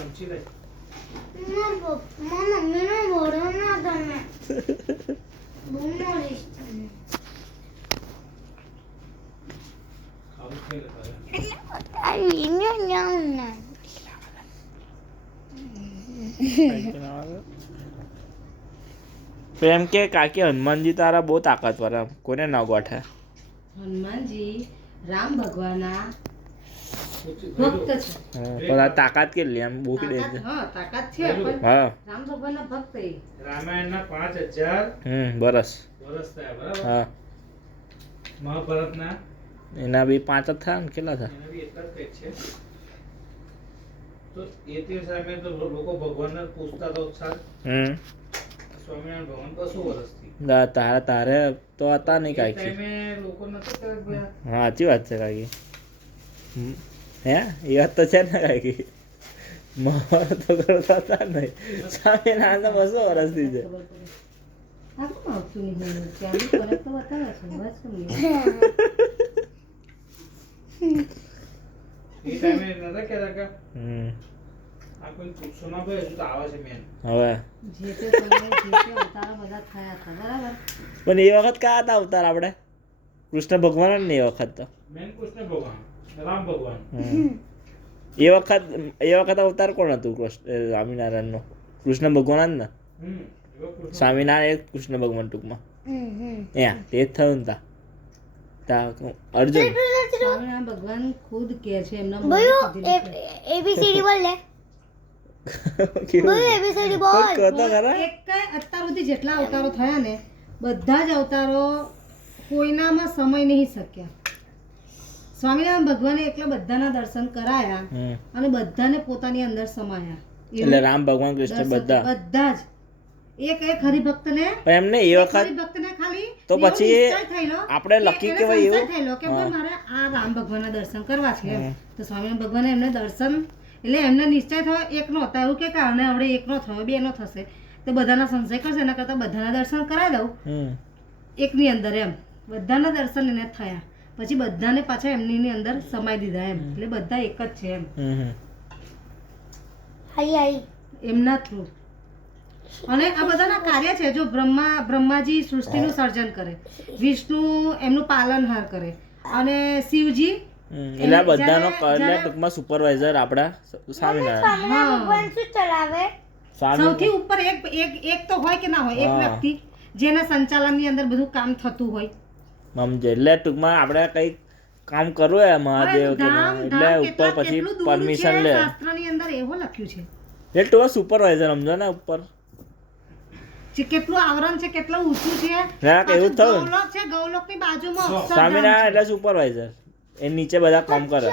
ચમચી લઈ મમ્મીનો મોઢો ના ગમે બહુ મોરીશ તમે ખાવું ખાઈ લે તારે આ વિન્યો ન્યામ ના પ્રેમ કે કાકી હનુમાનજી તારા બહુ તાકાતવાર એમ કોને ના ગોઠે હનુમાનજી રામ ભગવાનના ભક્ત છે. પણ આ તાકાત કેટલી એમ બહુ દે છે હા તાકાત છે પણ હા રામ ભગવાનના ભક્ત એ રામાયણના 5000 બરસ વર્ષ થયા બરાબર હા મહાભારતના એના બી 5 જ થયા ને કેટલા થયા એના બી એટલા જ કંઈક છે તો એ તે સામે તો લોકો ભગવાનને પૂછતા તો સ્વામિનારાયણ ભગવાન 200 વર્ષથી તારે તો હતા નહીં એ કાકી ટાઈમે લોકો નતો કરતા હા સાચી વાત છે કાકી હે એ વાત તો છે ને કાકી મારા તો કરતા હતા નહીં સ્વામિનારાયણ તો 200 વર્ષથી છે ખબર પડે. આ કોણ આવતું નહીં ચાલુ કરે તો બતાવે છે બસ કેમ એ ટાઈમે નતા કહેતા કે હમ આ કોઈ પૂછો ના ભાઈ હજુ તો આવે છે મેન હવે જે તે સમયે જે તે અવતારો બધા થયા હતા બરાબર. પણ એ વખત કયા હતા અવતાર આપણે કૃષ્ણ ભગવાન જ ને એ વખત તો મેન કૃષ્ણ ભગવાન રામ ભગવાન એ વખત અવતાર કોણ હતું સ્વામિનારાયણનો કૃષ્ણ ભગવાન જ ને એવો કૃષ્ણ સ્વામિનારાયણ કૃષ્ણ ભગવાન ટૂંકમાં તે જ થયું ને તા અર્જુન સ્વામિનારાયણ ભગવાન ખુદ કહે છે એમના બોલો મોઢે કીધેલું છે. એબીસીડી બોલ લે બોલો એબીસીડી બોલ કહો તો ખરા એક કઈ અત્યાર સુધી જેટલા અવતારો થયા ને બધા જ અવતારો કોઈનામાં સમય નહીં શક્યા. સ્વામિનારાયણ ભગવાને એકલા બધાના દર્શન કરાયા અને બધાને પોતાની અંદર સમાયા. એટલે રામ ભગવાન કૃષ્ણ બધા બધા જ એક એક હરિભક્તને પણ એમને એ વખત હરિભક્તને ખાલી તો એવો પછી નિશ્ચય થયેલો આપણે કે લકી એને કહેવાય સંશય એવું? થયેલો કે ભાઈ હા. મારે આ રામ ભગવાનના દર્શન કરવા છે એમ. તો સ્વામિનારાયણ ભગવાને એમને દર્શન એટલે એમને નિશ્ચય થયો એકનો હતો એવું કે આને હવે એકનો થયો બેનો થશે તો બધાના સંશય કરશે એના કરતાં બધાના દર્શન કરાવી દઉં એકની અંદર એમ બધાના દર્શન એને થયા પછી બધાને પાછા એમની અંદર સમાઈ દીધા એમ એટલે બધા એક જ છે એમ હાઈ હાઈ એમના થ્રુ. અને આ બધાના કાર્ય છે જો બ્રહ્માજી સૃષ્ટિનું સર્જન કરે, વિષ્ણુ એમનું પાલનહાર કરે અને શિવજી એટલે આ બધાનો એટલે ટૂંકમાં સુપરવાઇઝર આપણા સ્વામિનારાયણ ભગવાન શું ચલાવે સૌથી ઉપર એક તો હોય કે ના હોય એક હા. વ્યક્તિ જેના સંચાલનની અંદર બધું કામ થતું હોય. સમજે એટલે ટૂંકમાં આપણે કંઈક કામ કરવું હોય મહાદેવ કે ધામ એટલે ધામ ઉપર કેટલા પછી કેટલું દૂર પરમિશન છે લે શાસ્ત્રની અંદર એવું લખ્યું છે એટલે ટૂંકમાં સુપરવાઇઝર સમજો ને ઉપર જે કેટલું આવરણ છે કેટલું ઊંચું છે. ના, કે એવું જ થયું ને. ગૌલોક છે, ગૌલોકની બાજુમાં અક્ષરધામ સ્વામિનારાયણ છે. એટલે સુપરવાઇઝર એ નીચે બધા કામ કરે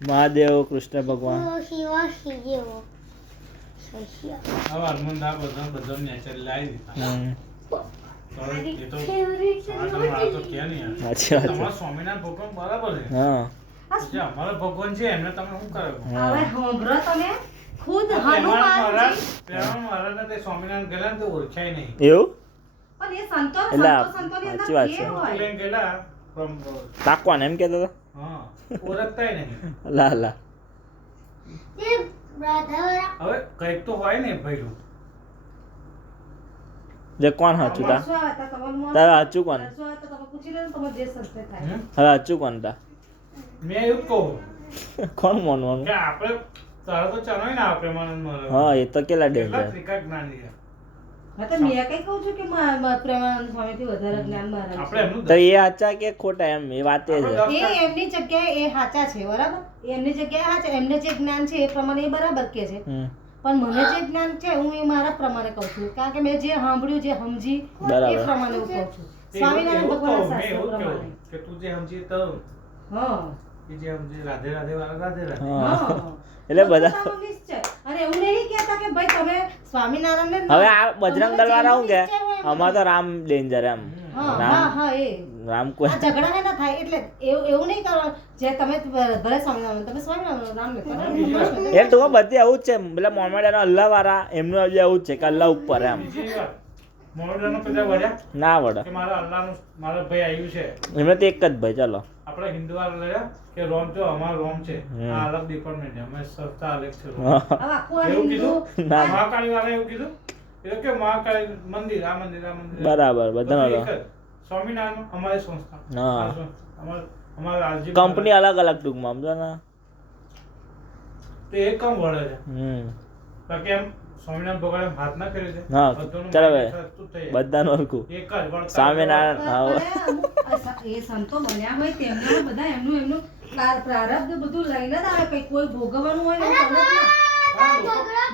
મહાદેવ કૃષ્ણ ભગવાન શિવા શિવેવો શિવા હવે હનુમાન આ બધા નેચર લાવી દીધા હમ. હવે એ તો ફેવરિટ આ તમે આ તો કે નહીં યાર. સાચી વાત છે તમારા સ્વામિનારાયણ ભગવાન બરાબર છે હા જે અમારા ભગવાન છે એમને તમે શું કરો હવે સાંભળો તમે ખુદ પ્રેમાનંદ હનુમાનજી મહારાજને તે સ્વામિનારાયણ ગયેલા ને તે ઓળખાય નહીં એવું પણ એ સંતો એટલે આ સંતોની અંદર સાચી વાત એ છે. હોય. લઈને ગયેલા from- તાકવાન એમ કહેતો હતો હા ઓળખતાય નહીં લા લા તે રાધા હવે કંઈક તો હોય ને ભઈલું જે કોણ સાચું તા વર્ષો આવ્યા હતા તમારું તારે સાચું કોણ વર્ષો આવ્યા હતા તમે પૂછી લો ને તમારે જે સંશય થાય. હમ? હવે સાચું કોણ તા મેં એવું જ કહું કોણ માનવાનું કે આપણે તારા તો ચલાવી ને આ પ્રેમાનંદ મહારાજ. હા એ તો કેટલા કેટલા ડેન્જર ત્રિકાળ જ્ઞાની છે હા તો મેં કઈ કહું છું કે પ્રેમાનંદ સ્વામીથી વધારે જ્ઞાન મહારાજ આપણે છે. એમનું તો એ સાચા કે ખોટા એમ એ વાત એ છે એ એમની જગ્યાએ એ સાચા છે બરાબર એમની જગ્યાએ સાચા એમને જે જ્ઞાન છે એ પ્રમાણે એ બરાબર કે છે હમ. પણ મને જે જ્ઞાન છે હું એ મારા પ્રમાણે કહું છું કારણ કે મેં જે સાંભળ્યું જે સમજી એ બરાબર. પ્રમાણે હું કહું છું તે સ્વામિનારાયણ એવું ભગવાનના કહું, મેં શાસ્ત્રો એવું જ પ્રમાણે કહું કે તું જે સમજી તો હા એ જે સમજી રાધે રાધે વાળા રાધે રાધે હા હા. એટલે બધા પોતાનો નિશ્ચય. અને એવું નહીં કહેતા કે ભાઈ તમે સ્વામિનારાયણને હવે આ બજરંગ દળ વાળા શું કે નિશ્ચય હોય એમ. અમારે તો રામ ડેન્જર એમ હા રામ હા હા એ રામ કોઈ આ ઝઘડા હે ના થાય એટલે એવું નહીં કરો જે તમે ભલે સ્વામિનારાયણ તમે સ્વામિનારાયણ રામ લેતા એ તો બધી આવું જ છે એટલે મોહમ્મદ અલ્લાહ વાળા એમનું હજી આવું જ છે કે અલ્લાહ ઉપર એમ બીજી વાત મોહમ્મદનો કદાચ વળ્યા ના વડે કે મારા અલ્લાહનું મારા ભાઈ આવ્યું છે એમને તો એક જ ભાઈ ચાલો આપણે હિન્દુ વાળા લડ્યા કે રોમ જો અમારો રોમ છે આ અલગ ડિપાર્ટમેન્ટ છે અમે સંસ્થા અલગ છે રોમ. હા. હવે આખું આ એવું હિન્દુ કીધું ના. મહાકાળી વાળા એવું કીધું એ કે મહાકાળી મંદિર આ મંદિર આ મંદિર બરાબર, બધાનો બધું એક જ. સ્વામિનારાયણ અમારી સંસ્થા હા. આ સંસ્થા. અમારા રાજ્ય કંપની અલગ અલગ ટૂંકમાં સમજો ને. તો એ કમ વળે છે બાકી એમ સ્વામિનારાયણ ભગવાન એમ હાથ ના કર્યો છે હા, બધાનું ચાલો માઇન્ડ ભાઈ. સસ્તું થઈ જાય. બધાનું હરખું. એક જ વળતા સ્વામિનારાયણ હા. અને અમુક એ સંતો બન્યા હોય તેમના બધા એમનું પ્રારબ્ધ બધું લઈને જ આવે કઈ કોઈ ભોગવવાનું હોય ને એવું કરે જ ના.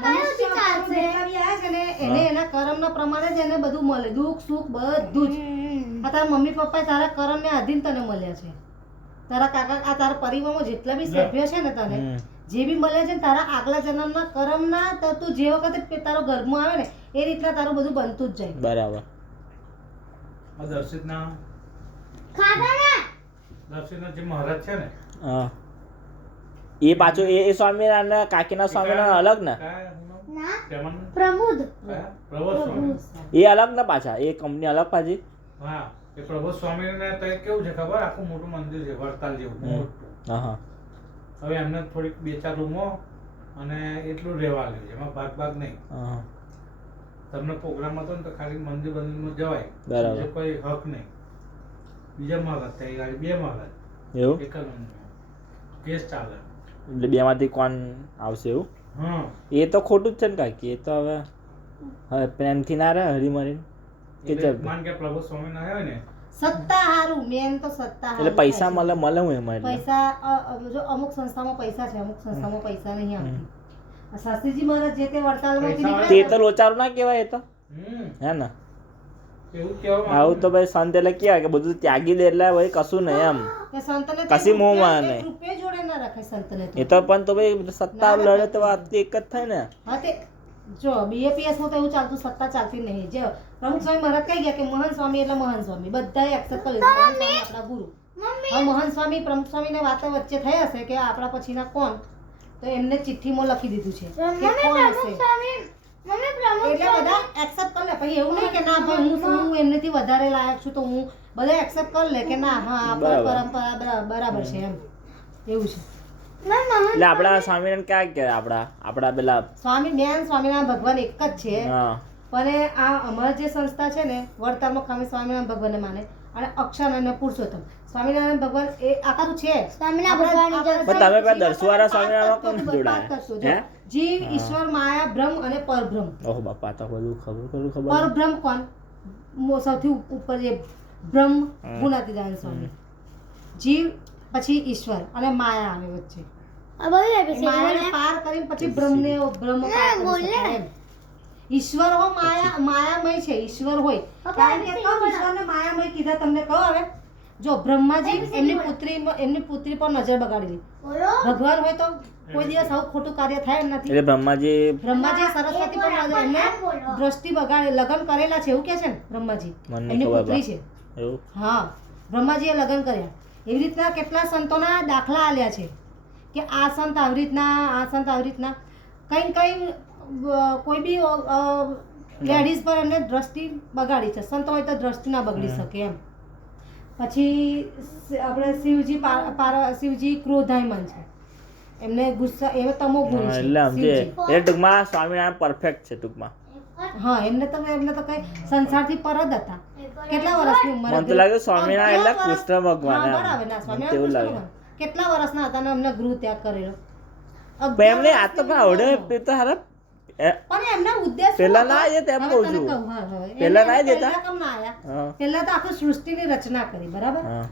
મનુષ્ય અવતારમાં જેટલા બી આયા છે ને એને એના કર્મના પ્રમાણે જ એને બધું મળે દુઃખ સુખ બધું જ. આ તારા મમ્મી પપ્પા તારા કર્મને આધીન તને મળ્યા છે. તારા કાકા આ તારા પરિવારમાં જેટલા બી સભ્યો છે ને તને જે બી મળે છે ને તારા આગલા જન્મના કર્મના તો તું જે વખતે તારો ગર્ભમાં આવે ને એ રીતના તારું બધું બનતું જ જાય. બરાબર. આ દર્શિતના ખાધા ને દર્શિતના જે મહારાજ છે ને હા. એ પાછું એ સ્વામિનારાયણ કાકીના સ્વામિનારાયણ અલગ ને. કયા એનું નામ? ના તેમાં પ્રમુદ કયા? પ્રભુ સ્વામી. એ અલગ ને પાછા એ કંપની અલગ પાછી. હા એ પ્રભુ સ્વામીને તો કેવું છે ખબર આખું મોટું મંદિર છે વડતાલ જેવું મોટું. હા હા. હવે એમને થોડીક 2-4 રૂમો અને એટલું રહેવા લે છે એમાં ભાગ નહીં. હા. તમને પ્રોગ્રામ હતો ને તો ખાલી મંદિરમાં જવાય બરાબર. બીજો કોઈ હક નહીં. બીજા મહારાજ થઈ ગયા 2 મહારાજ એવું એક જ કેસ ચાલે. એટલે બેમાંથી કોણ આવશે એવું. હા એ તો ખોટું જ છે ને કાકી. એ તો હવે પ્રેમથી ના રહે હરીમરીને કે એટલે ચાલ. માન કે પ્રભુ સ્વામી ના હોય ને સત્તા હારું મેન તો સત્તા એટલે પૈસા મળે હું એમાં એટલે. પૈસા જો અમુક સંસ્થામાં પૈસા છે અમુક સંસ્થામાં પૈસા નહીં આવતી. આ શાસ્ત્રીજી મહારાજ જે તે વડતાલમાંથી પૈસા તે નીકળ્યા તો લોચારું ના કહેવાય. એ તો હમ હે ને એવું કહેવામાં આવું તો ભાઈ સંત એટલે કહેવાય કે બધું ત્યાગી દે એટલે ભાઈ કશું નહીં એમ. કે સંતને કશી મોહમાં નહીં. રૂપિયા જોડે ના રાખે સંતને એ તો પણ તો ભાઈ સત્તા લડે તો વાત તો એક જ થાય ને. હા તે જો BAPS માં તો એવું ચાલતું સત્તા ચાલતી નહીં. જો પ્રમુખ સ્વામી મહારાજ કહી ગયા કે મહાન સ્વામી એટલે મહાન સ્વામી બધાએ એક્સેપ્ટ કરી લીધું. મહાન સ્વામી આપણા ગુરુ. હવે મહાન સ્વામી પ્રમુખ સ્વામીને વાતો વચ્ચે થઈ હશે કે આપણા પછીના કોણ તો એમને ચિઠ્ઠીમાં લખી દીધું છે કે કોણ હશે એટલે બધા એક્સેપ્ટ કરી લે. પછી એવું નહીં કે ના ભાઈ હું એમનેથી વધારે લાયક છું તો હું બધા એક્સેપ્ટ કરી લે કે ના હા આપણી પરંપરા બરાબર છે એમ એવું છે. એટલે આપડા સ્વામિનારાયણ ક્યાં કે આપડા પેલા સ્વામિનારાયણ ભગવાન એક જ છે. હા પણ આ અમારી જે સંસ્થા છે ને વડતાલમાં ખાલી સ્વામિનારાયણ ભગવાનને માને અને અક્ષર અને પુરુષોત્તમ સ્વામિનારાયણ ભગવાન એ આખું છે. સ્વામિનારાયણ ભગવાનની પણ તમે પેલા દરસવાળા સ્વામિનારાયણ કોણ જોડાયા હે? જીવ ઈશ્વર માયા બ્રહ્મ અને પરબ્રહ્મ. ઓહો બાપા તો બધું ખબર. પરબ્રહ્મ કોણ સૌથી ઉપર જે બ્રહ્મ ગુણાતીતાનંદ સ્વામી, જીવ પછી ઈશ્વર અને માયા આવે વચ્ચે. માયાને પાર કરીને પછી બ્રહ્મને બ્રહ્મ પાર કરી શકાય એમ. ઈશ્વર હો માયામય છે. ઈશ્વર હોય કારણ કે કમ ઈશ્વરને માયામય કીધા તમને કહો. હવે જો બ્રહ્માજી એમની પુત્રી પર નજર બગાડેલી. ભગવાન હોય તો કોઈ દિવસ આવું ખોટું કાર્ય થાય એમ નથી. એટલે બ્રહ્માજી સરસ્વતી પર એમને દ્રષ્ટિ બગાડે લગ્ન કરેલા છે એવું કે છે ને બ્રહ્માજી મને એમની ખબર પુત્રી છે. એવું હા બ્રહ્માજીએ લગ્ન કર્યા. એવી રીતના કેટલા સંતોના દાખલા આલ્યા છે કે આ સંત આવી રીતના આ સંત આવી રીતના કઈ કોઈ બી લેડીઝ પર એમને દ્રષ્ટિ બગાડી છે. સંત હોય તો દ્રષ્ટિ ના બગડી શકે એમ. પછી આપણે શિવજી ક્રોધાયમાન છે. એમને ગુસ્સા એ તમો ગુણ છે એટલે સમજે શિવજી. એટલે ટૂંકમાં સ્વામિનારાયણ પરફેક્ટ છે ટૂંકમાં. હા એમને તો કઈ સંસારથી પર જ હતા. કેટલા વર્ષની ઉંમર મને તો લાગે સ્વામિનારાયણ એટલે કૃષ્ણ ભગવાન એમ. બરાબર ના મને સ્વામિનારાયણ તેવું કૃષ્ણ લાગે. ભગવાન. કેટલા વર્ષના હતા ને એમને ગૃહ ત્યાગ કરેલો. પણ એમને આ તો પણ આવડે તો હારા પણ એમના ઉદ્દેશ પેલા ના આવ્યા તેમ કહું છું. પેલા ના દેતા. કેમ ના આયા? હા પહેલા તો આખી સૃષ્ટિની રચના કરી બરાબર. હા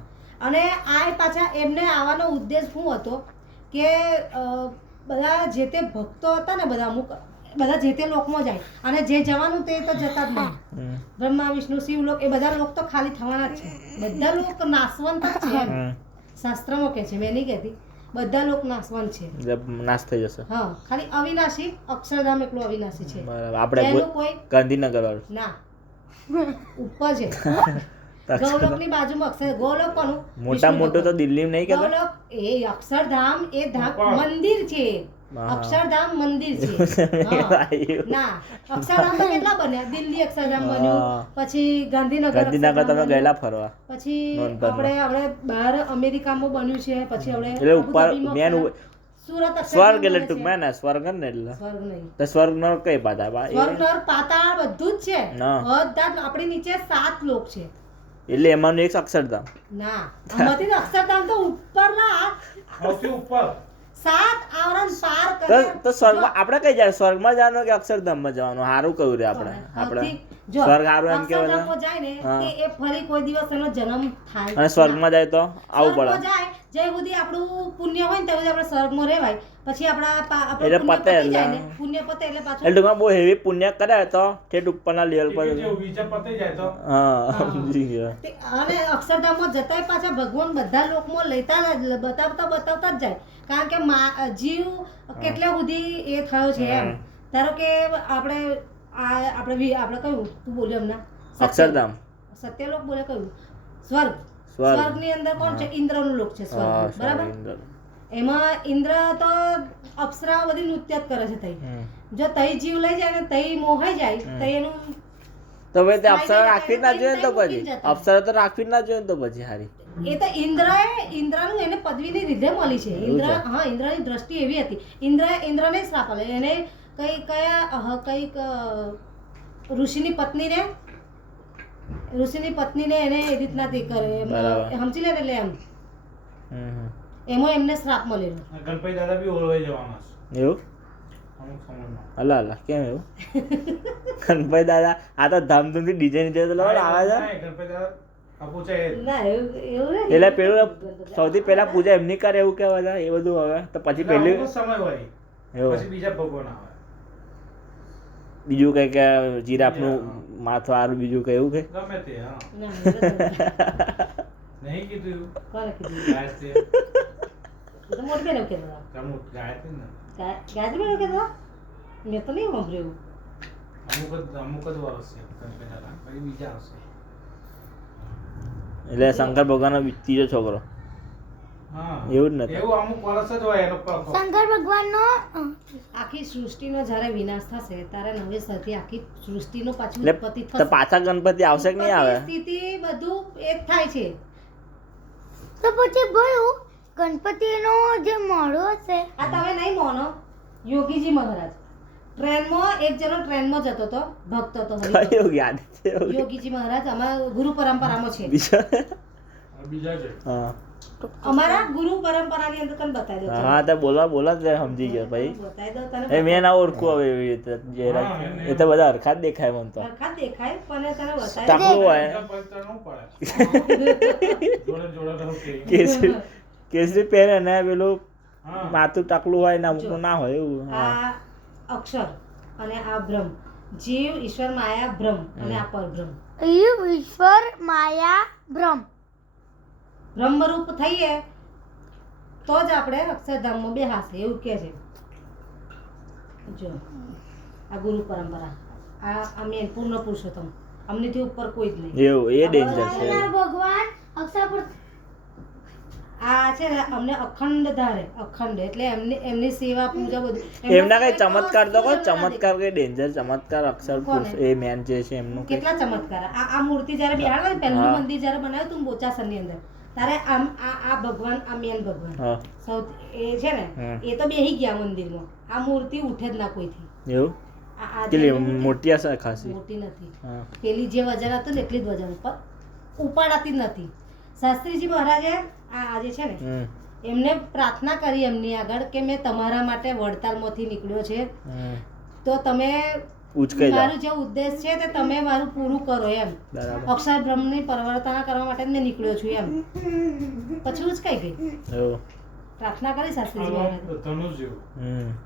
અને આ પાછા એમને આવવાનો ઉદ્દેશ શું હતો કે બધા જે તે ભક્તો હતા ને બધા જે તે લોકમાં જાય અને જે જવાનું તે તો જતા જ નહીં. બ્રહ્મા વિષ્ણુ શિવ લોક એ બધા લોક તો ખાલી થવાના જ છે. બધા લોક નાશવંત જ છે એમ. શાસ્ત્રમાં કે છે મેં નહીં કહેતી. બધા લોક નાશવંત છે. નાશ થઈ જશે. હા ખાલી અવિનાશી અક્ષરધામ એકલું અવિનાશી છે. બરાબર. આપણે એનું કોઈ ગાંધીનગર વાળું ના ઉપર છે. ગૌલોકની બાજુમાં અક્ષર ગૌલોક કોનું? મોટા મોટું તો દિલ્હી નહીં કહેતા. ગૌલોક એ અક્ષરધામ એ ધામ મંદિર છે. હા. અક્ષરધામ મંદિર છે હા. ના અક્ષરધામ તો કેટલા બન્યા, દિલ્હી અક્ષરધામ બન્યું, હા. પછી ગાંધીનગર ગાંધીનગર અક્ષરધામ તમે બન્યું. ગયેલા ફરવા પછી નોંધપાત્ર. આપણે બહાર અમેરિકામાં બન્યું છે, પછી આપણે એટલે ઉપર અબુધાબીમાં મેન સુરત અક્ષરધામ સ્વર્ગ એટલે બને છે. ટૂંકમાં ને સ્વર્ગ જ ને એટલે સ્વર્ગ નહીં, તો સ્વર્ગ નો કઈ પાતા બા સ્વર્ગ નર પાતાળ બધું જ છે. ના. બધા જ આપણી નીચે 7 લોક છે. એટલે એમાંનું એક અક્ષરધામ. ના આમાંથી તો અક્ષરધામ તો ઉપરના સૌથી ઉપર 7 આવરણ પાર તો કરે. તો સ્વર્ગમાં આપણે કઈ જાય સ્વર્ગમાં જવાનું કે અક્ષરધામમાં જવાનું સારું કહ્યું રે આપણે જો સ્વર્ગ સારું એમ કહેવાય અક્ષરધામમાં જાય ને હા. કે એ ફરી કોઈ દિવસ એનો જન્મ થાય અને સ્વર્ગમાં જાય તો આવું સ્વર્ગમાં પડે જાય જ્યાં સુધી આપણું પુણ્ય હોય ને ત્યાં સુધી આપણે સ્વર્ગમાં રહેવાય. પછી આપણું એટલે પુણ્ય પતે પતી જાય ને, એટલે. પુણ્ય પતે એટલે પાછું એટલે ટૂંકમાં બહુ હેવી પુણ્ય કરે તો ઠેઠ ઉપરના લેવલ પર ટિકિટ જેવું વિઝા પતી જાય તો હા સમજી ગયો અને અક્ષરધામમાં જતાંય પાછા ભગવાન બધા લોકમાં બતાવતા જ જાય. કારણ કે જીવ કેટલા સુધી એ થયો છે એમ. ધારો કે આપણે કયું તું બોલ્યો હમણાં અક્ષરધામ સત્યલોક બોલે કયું સ્વર્ગ. સ્વર્ગ. સ્વર્ગની અંદર કોણ છે? ઇન્દ્રનું લોક છે હા સ્વર્ગ, બરાબર. સ્વર્ગ. એમાં ઇન્દ્ર તો અપ્સરાઓ બધી નૃત્ય જ કરે છે તઈ. હમ. જો તઈ જીવ લઈ જાય ને તઈ મોહાઈ જાય તઈ એનું તો ભાઈ તે અપ્સરા ફાયદા રાખવી જ ના જોઈએ ને તો મૂકીને પછી જતા. અપ્સરા તો રાખવી જ ના જોઈએ ને તો પછી હારી એ તો ઇન્દ્રનું એને પદવીની રીધે મળી છે. એવું છે? હા, ઇન્દ્રની દ્રષ્ટિ એવી હતી. ઇન્દ્રને શ્રાપ આલે એને કઈક ઋષિની પત્નીને એને એ રીતના તે કરે બરાબર. સમજી લે ને એટલે એમ હમ. એમાં એમને શ્રાપ મળેલો. ગણપતિ દાદા બી ઓળવાઈ જવાના છે એવું અમુક સમયમાં. અલા અલા કેમ એવું ગણપતિ દાદા આ તો ધામધૂમથી ડીજે નીચે તો લાવો આવે છે નહીં, ગણપતિ દાદા આપું છે એ જ. ના એવું નહીં. એટલે પેલું સૌથી પહેલા પૂજા એમની કરે એવું કહેવાય છે એ બધું હવે તો પછી એટલે પેલી અમુક જ સમય હોય એવું પછી બીજા ભગવાન આવે. બીજું કઈ કે જીરાફનું માથું આરું બીજું કઈ એવું કઈ ગમે તે હા ના, એવું નથી. નહીં કીધું એવું. કોને કીધું? ગાયત્રી એ તો મોટી બેન એવું કહેતા હતા. ગાયત્રી ને ગાયત્રી બેન એવું કહેતા હતા? મેં તો નહીં સાંભળ્યું. અમુક જ વર્ષ છે ગણપતિ દાદા પછી બીજા આવશે. એટલે શંકર ભગવાનનો ત્રીજો છોકરો હા એવું જ નથી. એવું અમુક વર્ષ જ હોય એનો પ્રભાવ. શંકર ભગવાનનો આખી સૃષ્ટિનો જ્યારે વિનાશ થશે ત્યારે નવેસરથી આખી સૃષ્ટિનો પાછું એટલે ઉત્પત્તિ તો થશે. પાછા ગણપતિ આવશે કે નહીં આવે ઉત્પત્તિ, સ્થિતિ બધું એ જ થાય છે. તો પછી ભયું ગણપતિનો જે મોડો હશે આ તમે નહીં માનો, યોગીજી મહારાજ ટ્રેનમાં એક જણો ટ્રેનમાં જતો હતો, ભક્ત હતો હરિભક્ત. કયું યાદ છે એવું? યોગીજી મહારાજ અમારા ગુરુ પરંપરામાં છે. બીજો બીજા છે હા અમારા ગુરુ પરંપરાની અંદર તને બતાવી દઉં. હા તો બોલા જ સમજી ગયો ભાઈ બતાવી દઉં તને. એ મેં ના ઓળખું હવે એવી રીતે જયરાજ. એ તો બધા હરખા જ દેખાય મને તો સરખા જ દેખાય પણ તને બતાવી ટાકલું હોય બીજા પવિત્ર ન પડે. જોડે જોડે રહો કે. કેસરી પહેરે ને પેલું હા માથું ટાકલું હોય ને અમુકનું ના હોય એવું હા આ અક્ષર અને આ બ્રહ્મ, જીવ, ઈશ્વર, માયા, બ્રહ્મ અને આ પરબ્રહ્મ. ઈવ ઈશ્વર માયા બ્રહ્મ બ્રહ્મરૂપ થઈએ તો જ આપણે અક્ષરધામમાં બેહાશે એવું કહે છે. જો આ ગુરુ પરંપરા, આ મેન પૂર્ણ પુરુષોત્તમ, અમનેથી ઉપર કોઈ જ નહીં. એવું એ ડેન્જર છે ભગવાનના ભગવાન અક્ષર પર આ છે ને અમને અખંડ ધારે, અખંડ એટલે એમની સેવા પૂજા બધું એમના કઈ ચમત્કાર તો કહો ચમત્કાર કઈ ડેન્જર ચમત્કાર અક્ષર પુરુષ એ મેન જે છે એમનું કઈ કેટલા ચમત્કાર. આ મૂર્તિ જ્યારે બેહાડવા ને પહેલું હા. મંદિર જ્યારે બનાવ્યું હતું બોચાસરની અંદર ત્યારે આ ભગવાન, આ મેન ભગવાન હા સૌથી એ છે ને હમ. એ તો બેહી ગયા મંદિરમાં. આ મૂર્તિ ઉઠે જ ના કોઈથી. એવું આ કેટલી જે મૂર્તિ મોટી હશે ખાસી મોટી નથી. હા પેલી જે વજન હતું ને એટલી જ વજન, પણ ઉપાડાતી જ નથી. શાસ્ત્રીજી મહારાજે આ જે છે ને હમ એમને પ્રાર્થના કરી એમની આગળ કે મેં તમારા માટે વડતાલમાંથી નીકળ્યો છે હમ તો તમે ઉચકાઈ જાઓ મારું જે ઉદ્દેશ છે તે તમે મારું પૂરું કરો એમ. બરાબર અક્ષર બ્રહ્મની પરિવર્તન કરવા માટે જ મેં નીકળ્યો છું એમ. પછી ઉચકાઈ ગઈ. એવું પ્રાર્થના કરી શાસ્ત્રીજી મહારાજે. ધનુષ જેવું.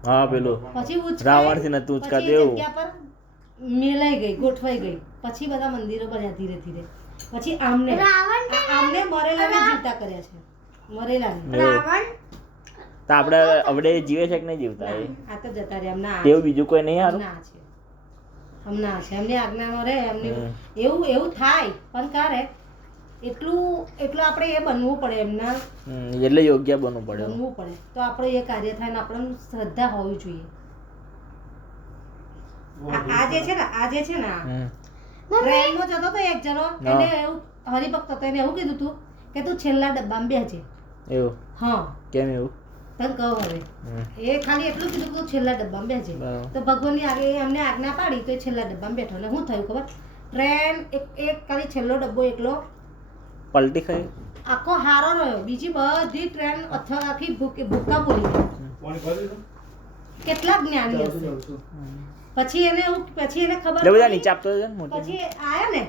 હા પેલું પછી ઉચકાઈ, રાવણથી નતું ઉચકાતું પછી એ એવું. જગ્યા પર મેલાઈ ગઈ, ગોઠવાઈ ગઈ. પછી બધા મંદિરો બન્યા ધીરે ધીરે. પછી આમને મરેલાને જીવતા કર્યા છે. મરેલાને. એવું. રાવણ તો આપણે હવે જીવે છે કે નહીં જીવતા એ આ તો જતા રહ્યા એમના આ એવું બીજું કોઈ નહીં સારું હમણાં છે. હમણાં છે એમની આજ્ઞામાં રહે એમની હમ. એવું થાય પણ ક્યારે એટલું આપણે એ બનવું પડે એમના એટલે યોગ્ય બનવું પડે બનવું પડે તો આપણે એ કાર્ય થાય ને આપણને શ્રદ્ધા હોવી જોઈએ. આ જે છે ને ટ્રેનમાં જતો તો એક જણો એને એવું હરિભક્ત હતો એને એવું કીધું તું કે તું છેલ્લા ડબ્બામાં બેસજે. એવું હા કેમ એવું તને કહું હવે એ ખાલી એટલું કીધું કે તું છેલ્લા ડબ્બામાં બેસજે. તો ભગવાનની આગળ અમને આજ્ઞા પાડી તો એ છેલ્લા ડબ્બામાં બેઠો ને શું થયું ખબર ટ્રેન એક ખાલી છેલ્લો ડબ્બો એકલો પલટી ખાઈ આખો હારો રહ્યો બીજી બધી ટ્રેન આખી ભૂકા બોલી ગઈ. કોણ કર્યું કેટલા જ્ઞાની હશે. પછી એને ખબર એટલે બધા પડી. નીચે આપતો હતો ને મોટી પછી આયો ને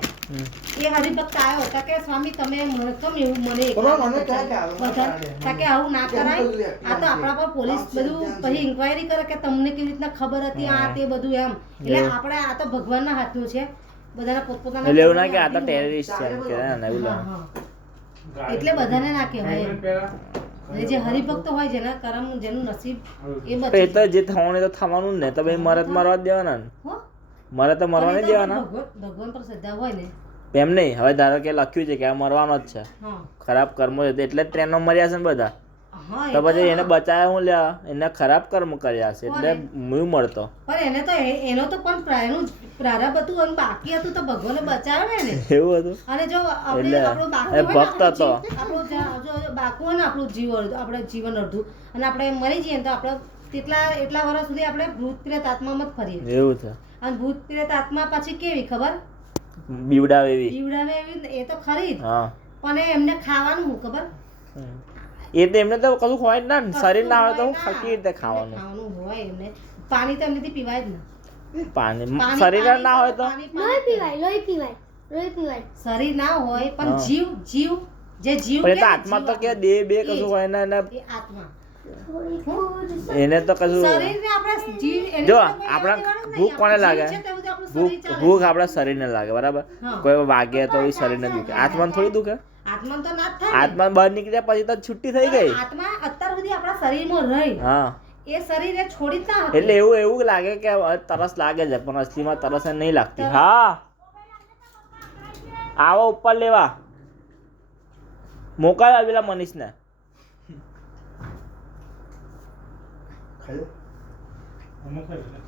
એ હરિભક્ત આવ્યો હતા કે સ્વામી તમે મને કેમ એવું મને બધા કે આવું ના કરાય આ તો આપણા પર પોલીસ બધું પછી ઇન્ક્વાયરી કરે કે તમને કેવી રીતના ખબર હતી આ તે બધું એમ એટલે આપણે આ તો ભગવાનના હાથનું છે બધાના પોતપોતાના એટલે એવું ના કે આ તો ટેરરિસ્ટ છે એમ કે ને એવું હા, હા. એટલે બધાને ના કહેવાય એમ. અને જે હરિભક્ત હોય જેના કર્મ જેનું નસીબ એ તો બચે એ તો જે થવાનું એ તો થવાનું જ ને તો ભાઈ મરત મરવા જ દેવાના ને હો? મરે તો મરવા નહીં દેવાના ભગવાન પર શ્રદ્ધા હોય ને એમ નહીં હવે ધારો કે લખ્યું છે કે આ મરવાનો જ છે હા ખરાબ કર્મો છે એટલે જ ટ્રેનમાં મર્યા છે ને બધા હા તો પછી એને બચાવ્યા હું લ્યા એને ખરાબ કર્મ કર્યા છે એટલે હું મળતો પણ એને તો એનો તો પણ એનું પ્રારબ્ધ હતું અને બાકી હતું તો ભગવાને બચાવે ને એવું હતું અને જો આપણે એટલે આપણું બાકી એ હોય ને ભક્ત હતો. આપણું જો બાકી હોય ને આપણું આપણે જીવન અડધું અને આપણે મરી જઈએ ને તો આપણે એટલા વર્ષ સુધી આપણે ભૂત પ્રેત આત્મામાં જ ફરીએ એવું છે અને ભૂત પ્રેત આત્મા પછી કેવી ખબર બીવડાવે એવી જીવડાવે એવી એ તો ખરી જ હા પણ એમને ખાવાનું શું ખબર એ તો એમને તો કશું હોય જ ના ને. શરીર ના હોય તો હું કેવી રીતે ખાવાનું ખાવાનું હોય એમને પાણી તો એમનેથી પીવાય જ ને પાણી શરીર જ ના હોય તો લોહી પીવાય શરીર ના હોય પણ હા. જીવ જે જીવ પણ એ કે તો ને, આત્મા જીવ તો કે દેહ બે કશું હોય ને એને એ આત્મા એને તો કશું શરીરને આપણે જીવ એને જો તો કોઈ આપણા લેવા દેવાનું જ નહીં. ભૂખ કોને આપણું લાગે જીવ છે તે બધું આપણું ભૂખ શરીર ચાલે. ભૂખ આપણા શરીરને લાગે બરાબર હા. કોઈ વાગે તો એ શરીરને દુખે આત્માને થોડી દુખે આત્મા તો ના જ થાય ને. આત્મા બહાર નીકળ્યા પછી તો છુટ્ટી થઈ ગઈ પણ આત્મા અત્યાર સુધી આપણા શરીરમાં રહી હા એ શરીર એ છોડી જ ના શકે. એટલે એવું લાગે કે હવે તરસ લાગે છે પણ અસલીમાં તરસ નહીં લાગતી હા આવો ઉપર લેવા મોકલ પેલા મનીષને અમુક જ ને.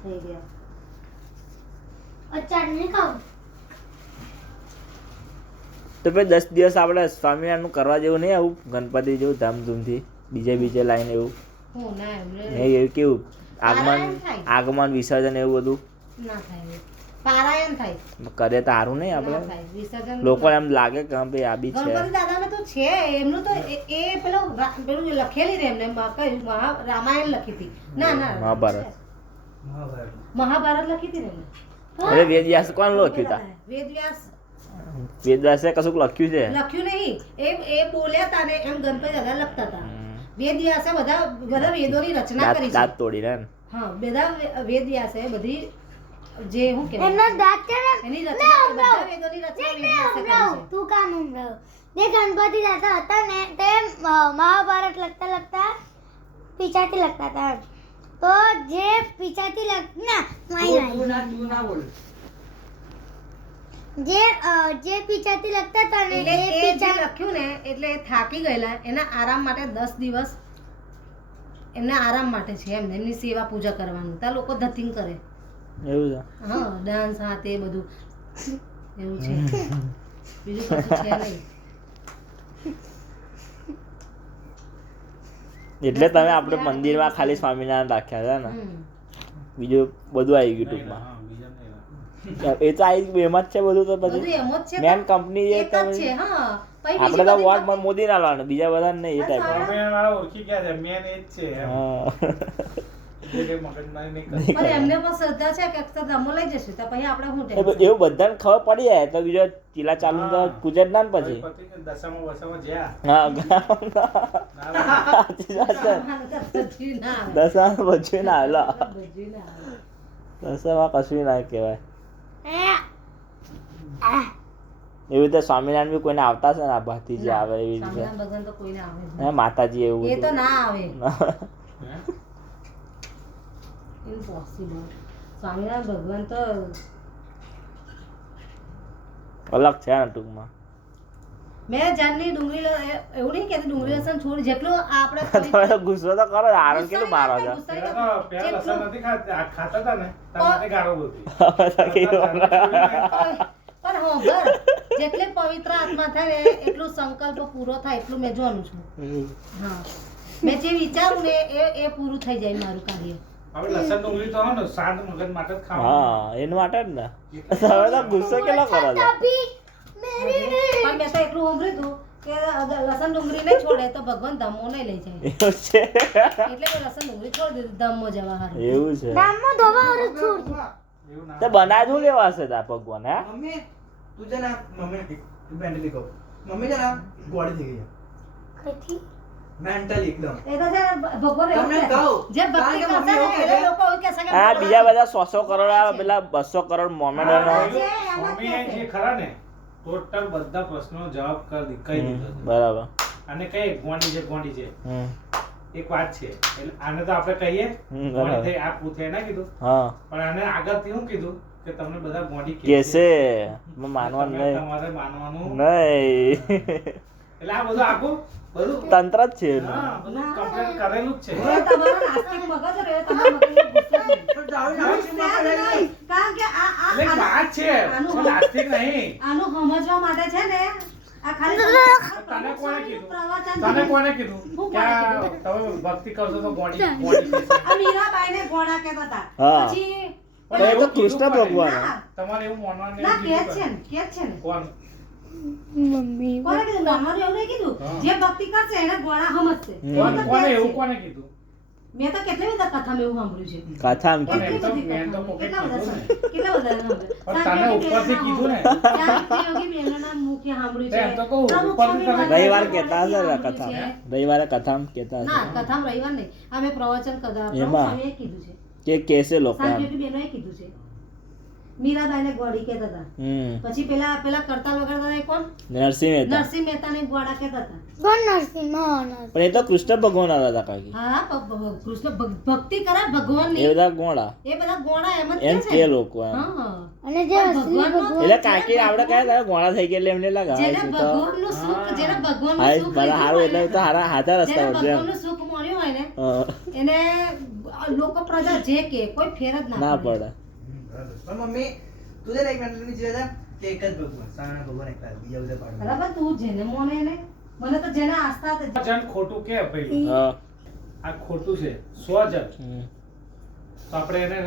થઈ ગયા. ચટણી ખાવ તો ભાઈ 10 દિવસ આપણે સ્વામિનારાયણનું કરવા જેવું નહીં આવું ગણપતિ જેવું ધામધૂમથી બીજે લાઈન એવું હું ના એમને નહીં એવું કેવું પારાયણ થાય. આગમન વિસર્જન એવું બધું ના થાય પારાયણ થાય કરે તો સારું નહીં ના આપણે થાય વિસર્જન લોકો એમ લાગે કે હા ભાઈ આ બી છે ગણપતિ દાદાને તો છે એમનું તો એ પેલું લખેલી રે એમને કયું રામાયણ લખી હતી ના મહાભારત. મહાભારત લખી હતી ને એમને. એટલે વેદવ્યાસ કોણ લખ્યું તા વેદવ્યાસ વેદવ્યાસે કશુંક લખ્યું છે લખ્યું નહીં એ બોલ્યા હતા ને એમ ગણપતિ દાદા લખતા હતા વેદવ્યાસે બધા વેદોની રચના કરી છે દાંત તોડી ને હા બધા વેદવ્યાસે બધી જે હું કહેવાય એમનો દાંત છે ને એની રચના બધા વેદોની રચના વેદવ્યાસે કરી છે. તું કામ ઉમરાવ જે ગણપતિ દાદા હતા ને તે મહાભારત લખતા પીછાથી લખતા હતા તો જે પીછાથી જે પીછાથી લખતા હતા ને એટલે એ એ જે પીછા લખ્યું ને એટલે એ થાકી ગયેલા એના આરામ માટે 10 દિવસ એમના આરામ માટે છે એમ એમની સેવા પૂજા કરવાનું ત્યાં લોકો ધતિંગ કરે એવું છે હા ડાન્સ હા તે બધું એવું છે બીજું કશું છે નહીં એટલે તમે આપણે મંદિરમાં ખાલી સ્વામિનારાયણ રાખ્યા છે ને હમ. બીજું બધું આવી ગયું ટૂંકમાં હા, બીજા નહીં. એ તો આવી ગયું એમાં જ છે બધું તો બધું પછી એમ જ છે મેન કંપની જે એક જ છે હા પછી આપણે બીજી તો બધી વોટ મોદી ના લાવવાનું બીજા બધા નહીં એ ટાઈપ સ્વામિનારાયણ વાળા ઓળખી ગયા છે મેન એ જ છે એમ. એટલે કંઈ મગજમારી નહીં કરવી. પણ એમને પણ શ્રદ્ધા છે કે અક્ષર ધામો લઈ જશું તો પછી આપણે શું એવું ટેન્શન? બધાને ખબર પડી જાય તો બીજો ચીલા ચાલુ તો પૂજે જ ના ને પછી પતિ ને દશામાં વસામાં જ્યાં. હા ના, સાચી વાત છે. બધું ના આવે. દશામાં પછી ના હાલો બધું ના આવે. દશામાં કશું ના કહેવાય એવી રીતે સ્વામિનારાયણ બી કોઈને આવતા છે ને આ ભાતીજી આવે એવી રીતે સ્વામિનારાયણ ભગવાન તો કોઈને આવે જ હે માતાજી એવું નહીં. એ તો બધું. ના આવે હે? ઇમ્પોસિબલ સ્વામિનારાયણ ભગવાન તો અલગ છે ને ટૂંકમાં. મેં જાનની ડુંગળી એવું નહીં કહેતી ડુંગળી લસણ છોડી જેટલું આપણે તમે તો ગુસ્સો તો કરો છો, આરણ કેટલું મારો છો. પેલા લસણ નથી ખાતા હતા ને ત્યારે ગાળો બોલતી. હવે તો કેવું? પણ હા ઘર જેટલી પવિત્ર આત્મા થાય ને એટલું સંકલ્પ પૂરો થાય એટલું મેં જોવાનું છું. હા મેં જે વિચારું ને એ પૂરું થઈ જાય મારું કાર્ય. હવે લસણ ડુંગળી તો હોય ને શાંત મગજ માટે જ ખાવાનું. હા એનું માટે જ ને. તમે તો ગુસ્સો કેટલો કરો છો. પણ મેં તો એટલું સાંભળ્યું હતું કે લસણ ડુંગળી નહીં છોડે તો ભગવાન ધામો નહીં લઈ જાય. એવું છે. એટલે મેં લસણ ડુંગળી છોડી દીધું ધામો જવા હારું. એવું છે. ગામમાં ધોવા હારું છોડ દો. એવું ના તે બનાવી શું લેવા હશે તા ભગવાન હે? મમ્મી તું છે ને મમ્મી તું મેન્ટલી કહું મમ્મી છે ને ગોળી થઈ ગઈ કઈથી? મેન્ટલી એકદમ એ તો છે ને ભગવાન એવું તમને કહે. કહું. જે ભક્તિ કારણ કે કરશે ને મમ્મી એવું કહે એ લોકો એવું કહેશે કે આ બીજા બધા 100 કરોડ આ પેલા 200 કરોડ મોમેન્ટ મમ્મીએ જે ખરા ને ટોટલ બધા પ્રશ્નો જવાબ કહી દીધો છે. બરાબર. અને કઈ ગોંડી છે હમ. એક વાત છે એટલે આને તો આપણે કહીએ બરાબર. ગોંડી થઈ આ પૂછે ના કીધું હા પણ આને આગળથી શું કીધું કે તમને બધા ગોંડી કહે કેસે માનવાનું નહીં. તમારે માનવાનું નહીં. એટલે આ બધું આખું બધું તંત્ર જ છે એનું. હા બધું કમ્પ્લેટ કરેલું જ છે એ તમારો નાસ્તિક મગજ રહ્યો તમારા મગજમાં ગુસ્સો નહીં. પણ જાવી ગુસ્સો નહીં. કારણ કે એટલે એક વાત છે આનું- પણ નાસ્તિક નહીં આનું સમજવા માટે છે ને આ ખાલી તને કોણે કીધું પ્રવચન તને કોને કીધું હું કે આ તમે ભક્તિ કરશો તો ગોંડી ગોંડી થશે. આ મીરાબાઈને ગોળા કહેતા હતા. હા. પછી પણ એ તો કૃષ્ણ ભગવાન. ના, તમારે એવું માનવાનું ના નહીં કે છે ને કે છે ને કોણ મમ્મી કોને કીધું માનવાનું એવું નહીં કીધું હા. જે ભક્તિ કરશે એને ગોળા સમજશે હમ. એવું તો કોને કહે એવું છે. કોને કીધું મેં તો કેટલી બધા કથામાં એવું સાંભળ્યું છે કથા આમ પણ કીધું. એમ તો મેં તો પોકે કેટલા બધા કીધું ને. કેટલા બધા સાંભળ્યું. પણ તને ઉપરથી કીધું ને. યોગી બહેનોના મુખે સાંભળ્યું તો છે એમ તો કહું, પ્રમુખ ઉપરથી સ્વામી તમે રવિવાર મહારાજના કહેતા હશે ને સાંભળ્યું કથા. છે. રવિવારે કથામાં કહેતા ના હશે કથામાં રવિવાર નહીં આ મેં પ્રવચન કરતા પ્રમુખ એમાં? સ્વામીએ કીધું છે કે કેસે લોકો સાંજ એમ. યોગી બહેનોએ કીધું છે મીરાબાઈને ગોળી કહેતા હતા હમ. પછી પેલા કરતાલ વગાડતા હતા એ કોણ નરસિંહ મહેતા. નરસિંહ મહેતાને ગોળા કહેતા હતા કોણ નરસિંહ મહાનર? પણ એ તો કૃષ્ણ ભગવાન હતા તા કાકી. હા કૃષ્ણ ભક્તિ કરે ભગવાનની એ બધા ગોળા એ બધા ગોળા એમ જ એમ કહે કે છે લોકો એમ. હા અને જે પણ અસલી ભગવાનનો- ભગવાન એટલે કાકી આપણે કહે તમે ગોળા થઈ ગયા એટલે એમને લાગે જેને હા, એ તો ભગવાનનું સુખ જેને ભગવાનનું હા, સુખ બધા લીધું હારું હોય એટલે ને, તો હારા હાથા રસ્તા જેને વધુ એમ. ભગવાનનું સુખ મળ્યું હોય ને હા, એને લોકો પ્રજા જે કે કોઈ ફેર જ ના ના પડે. પણ મમ્મી તું છે ને એક મેન્ટલી જીવે છે કે એક જ ભગવાન સારા ભગવાન એકલા જ, બીજા બધા પાડવા બરાબર તું જેને મોને ને મને તો જેને આસ્થા હતી જન ખોટું કે ભાઈ હા. આ ખોટું છે 100 જણ હમ. તો આપણે એને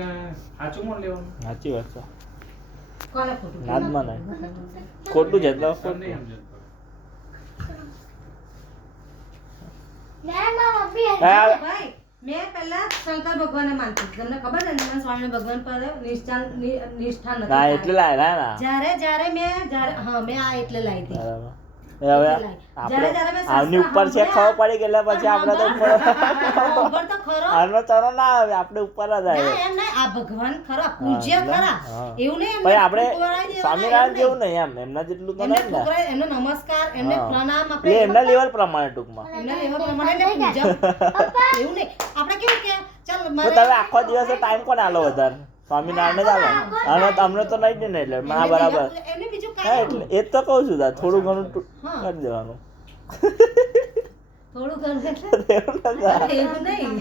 સાચું માન લેવાનું સાચી વાત છે. કોને ખોટું ના જ મનાય. ખોટું છે એટલે તમને ખોટું. નહીં સમજણ પડે. મેં મારા મમ્મી હા, ભાઈ મેં પહેલા શંકર ભગવાનને માનતી હતી. તમને ખબર છે ને મને સ્વામી ભગવાન પર નિષ્ઠા નથી ના એટલે લાય ના જ્યારે મેં આ એટલે લાવી હતી બરાબર. હવે આપણે જ્યારે મેં આની ઉપર છે ખબર પડી ગયેલા પછી આપણે તો ઉપર ખબર તો ખરો આનો ચરો ના આવે આપણે ઉપર જ ના આવે. એમ નહીં આ ભગવાન ખરા પૂજ્ય એટલે, ખરા હા. એવું નહીં ભાઈ આપણે ઠુકરાવી દેવાના, સ્વામિનારાયણ એમ જેવું નહીં. નહીં એમ એમના જેટલું તો એમને નહીં ને. ઠુકરાવી, એમનો નમસ્કાર એમને હા. પ્રણામ એટલે આપણે એમના લેવલ પ્રમાણે ટૂંકમાં. એમના લેવા પ્રમાણે એને પૂજા એવું નહીં આપણે કેવું કે ચાલ તો મારે તમે આખો દિવસ ટાઈમ કોને આલો વધારે સ્વામિનારાયણ જ આલો અને તમને તો નહીં જ ને એટલે એમને હા બરાબર. એમને બીજું હા કાંઈ એટલે એ જ તો કહું છું તાર થોડું ઘણું હા. કરી દેવાનું. થોડું ઘણું એટલે એવું નથી. એવું નહીં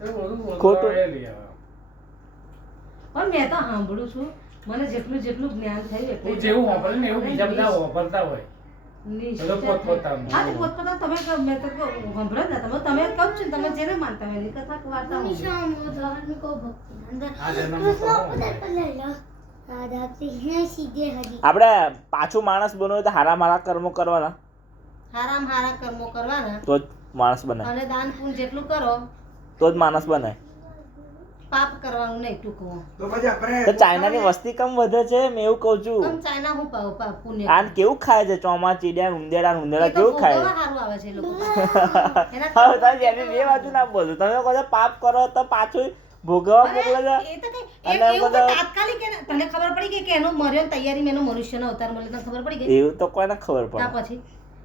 એવું બધું ખોટું. બોલવા એ લઈ આવે. પણ મેં તો સાંભળું છું મને જેટલું જ્ઞાન થયું તું એટલું જેવું વાપરે ને એવું બીજા બધા વાપરતા હોય નિશ્ચય બધું પોતપોતાનું. હા તો પોતપોતાનું તમે કહો, મેં તો કહું, સાંભળો ને તમે કહું છું ને, તમે જેને માનતા હોય એની કથા વાર્તા હું નિશા મોઢાનું કો ભક્તિ અંદર આ જન્મમાં કૃષ્ણ તો ઉપદેશ પર લઈ લો રાધા કૃષ્ણ સીધે હરી આપણે પાછું માણસ બનવું હોય તો હારા મારા કર્મો કરવાના હારા કર્મો કરવાના તો જ માણસ બને. અને દાન પુણ્ય જેટલું કરો તો જ માણસ બને. પાપ કરવાનું નહીં ટૂંકમાં તો પછી આપણે તો ચાઇનાની વસ્તી કમ વધે છે મેં એવું કહું છું. કમ ચાઇના હું પુણ્ય આન કેવું ખાય છે ચોમા ચીડિયા ઉંદેડા એ તો કેવું ખાય ભોગવવા હારું આવે છે એ લોકો એના હવે તમે એની બે બાજુ ના બોલો તમે કહો છો પાપ કરો તો પાછું ભોગવવા મોકલે છે. એ તો કઈ અને એવું બધા- તો તાત્કાલિક તને ખબર પડી કે એનો મર્યો ને તૈયારીમાં એનો મનુષ્યનો અવતાર મળે તને ખબર પડી ગઈ એવું તો કોઈને ખબર ત્યાં પડે. પછી